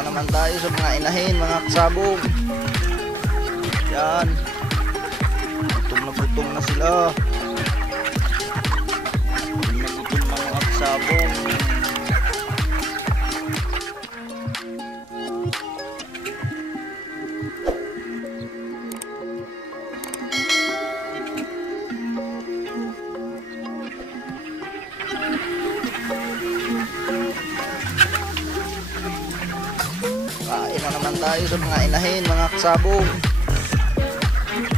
na naman tayo sa mga inahin, mga kasabong. Yan. Gutom na sila. Gutom na mga kasabong. Kain na naman tayo sa mga inahin, mga kasabong.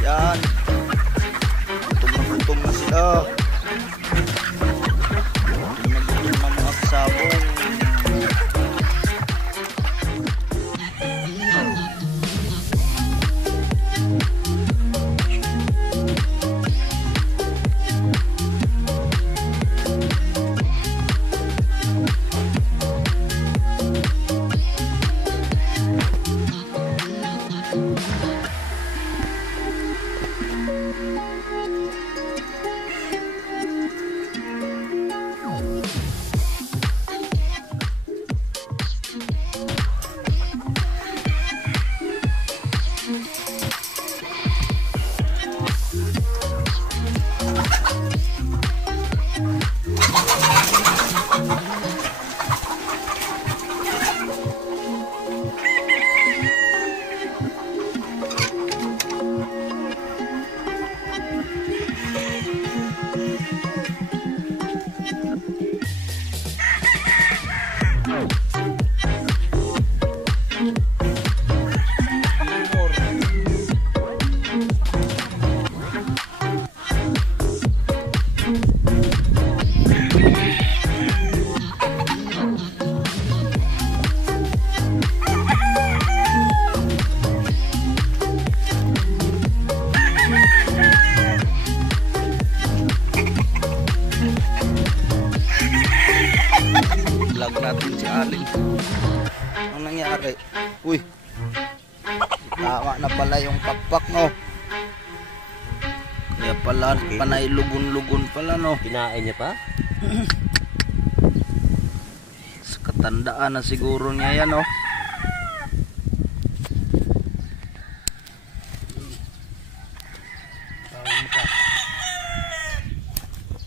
Yan. Gutom na sila. Gutom na mga kasabong. Vlog natin si Aling. Anong nangyari? Uy, tama na pala yung pakpak, no? Kaya pala panay lugon-lugon pala, no? Kinain niya pa? Sa katandaan na siguro niya yan, no?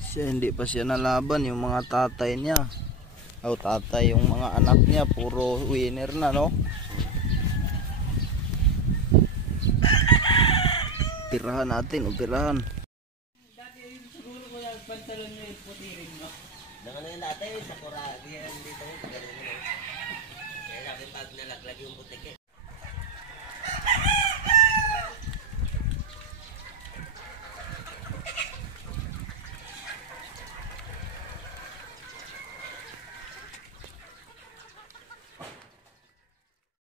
Siya, hindi pa siya nalaban yung mga tatay niya. O tatay, yung mga anak niya puro winner na, no? Upirahan natin, upirahan. Dati siguro ko yung pantalon niya yung puti rin, no? Nang ano yun dati, sa Coragi, dito yung pagano mo, no? Kaya sabi pag nalaglag yung puti,